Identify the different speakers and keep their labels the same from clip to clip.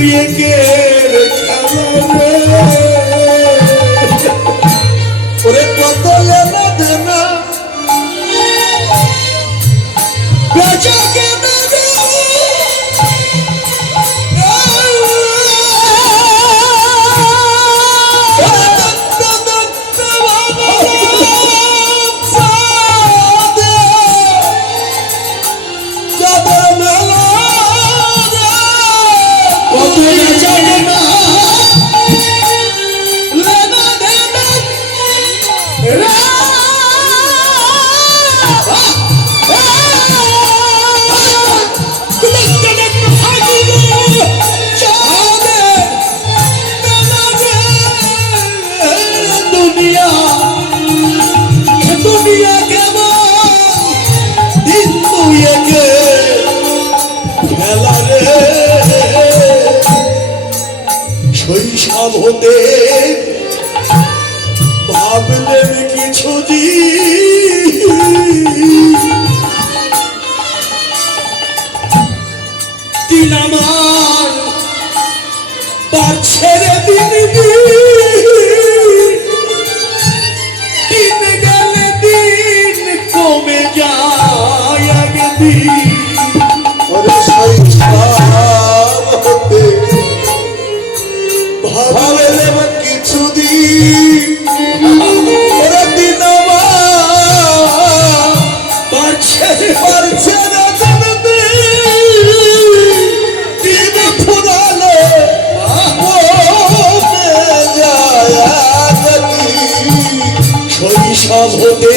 Speaker 1: ye ke শৈশব হতে
Speaker 2: শৈশব হতে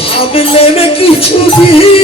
Speaker 1: ভাবলেন কিছু দিন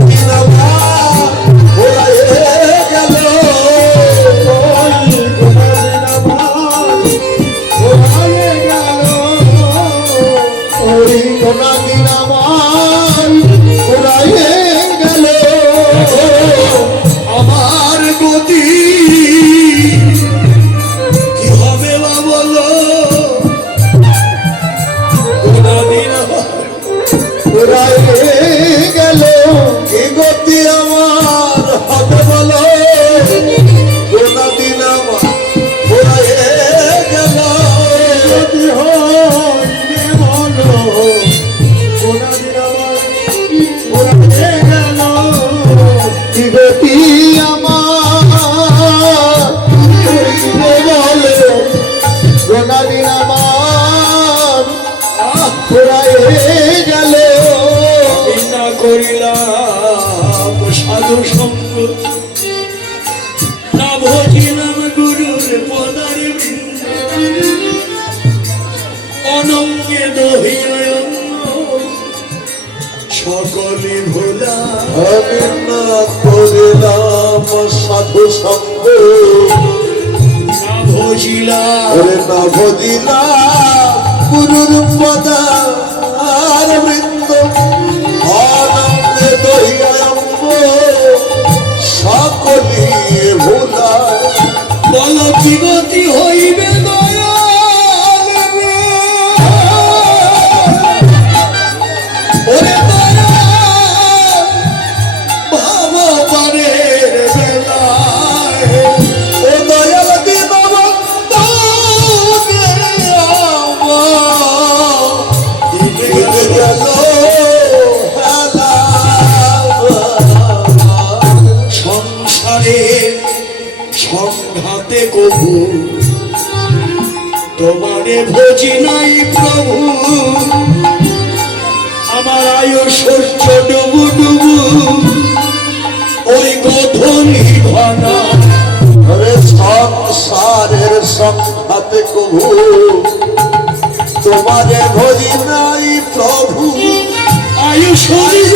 Speaker 2: গোনাদিন আমার ফুরাইয়ে গেল।
Speaker 1: না করিলাম সাধু সঙ্গ। না ভজিলাম গুরুর পদার। অনঙ্গে দহিয় সকলে ভোলা।
Speaker 2: আমি না করিলাম সাধু সঙ্গ।
Speaker 1: না
Speaker 2: ওরে না গুরুর পদা আর বৃন্দ আনন্দে দহিয়াম্ব। সকলি ভোলা
Speaker 1: বল কি ভোজি নাই প্রভু। আমার আয়ু ডুবু ডুবু। ওই গধনি ঘনা
Speaker 2: ওরে সংসারের সংঘাতে কভু তোমারে ভরি নাই প্রভু।
Speaker 1: আয়ু শরীর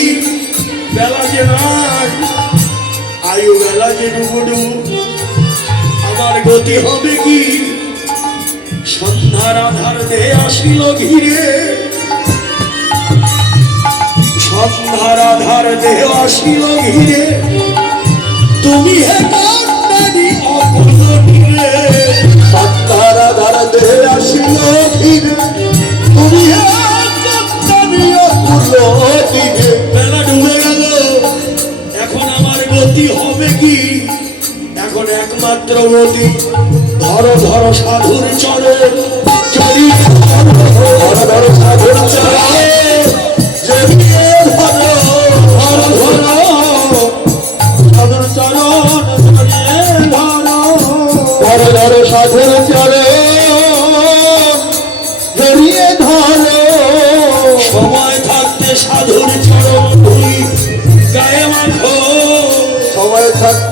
Speaker 1: আমার গতি হবে কি? সন্ধ্যার আধার দেহে আসিল ঘিরে। সন্ধ্যার আধার দেহ আসিল ঘিরে। তুমি হে কান্দানি অকুল নীরে
Speaker 2: সন্ধ্যারা ধারা দেহে আসিল ফিরে তুমি কান্দানিয়া
Speaker 1: একমাত্র নদী। ধর ধর সাধুর চরে চরি ধর
Speaker 2: ধর ধরো সাধুর
Speaker 1: চরে সাধুর চরণ।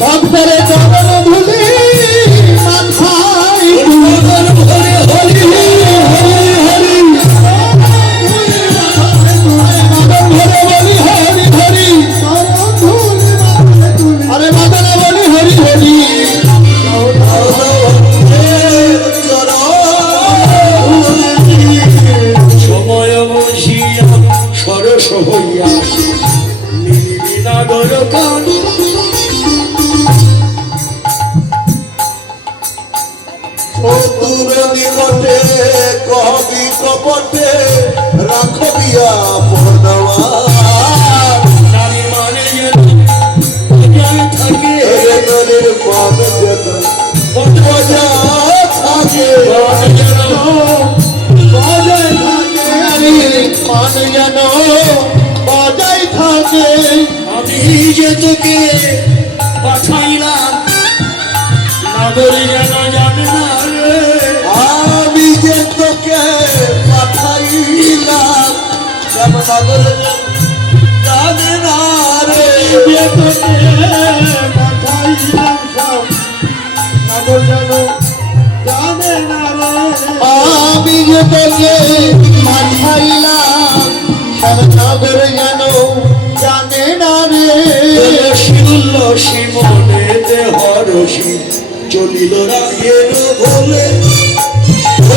Speaker 1: ভক্তের চরণ ধুলি
Speaker 2: কপটে
Speaker 1: নারী মানে থাকে
Speaker 2: নদীর পদ যেত
Speaker 1: বজা
Speaker 2: থাকে। বজায় থাকে যেন বজায় থাকে।
Speaker 1: আমি যে তোকে পাঠাইলাম নাগর
Speaker 2: আমি যে তোকে পাঠাইলাম,
Speaker 1: সব নগর যেন জানে না রে। শিল শিমনে দেহ চলিল রাগের বলে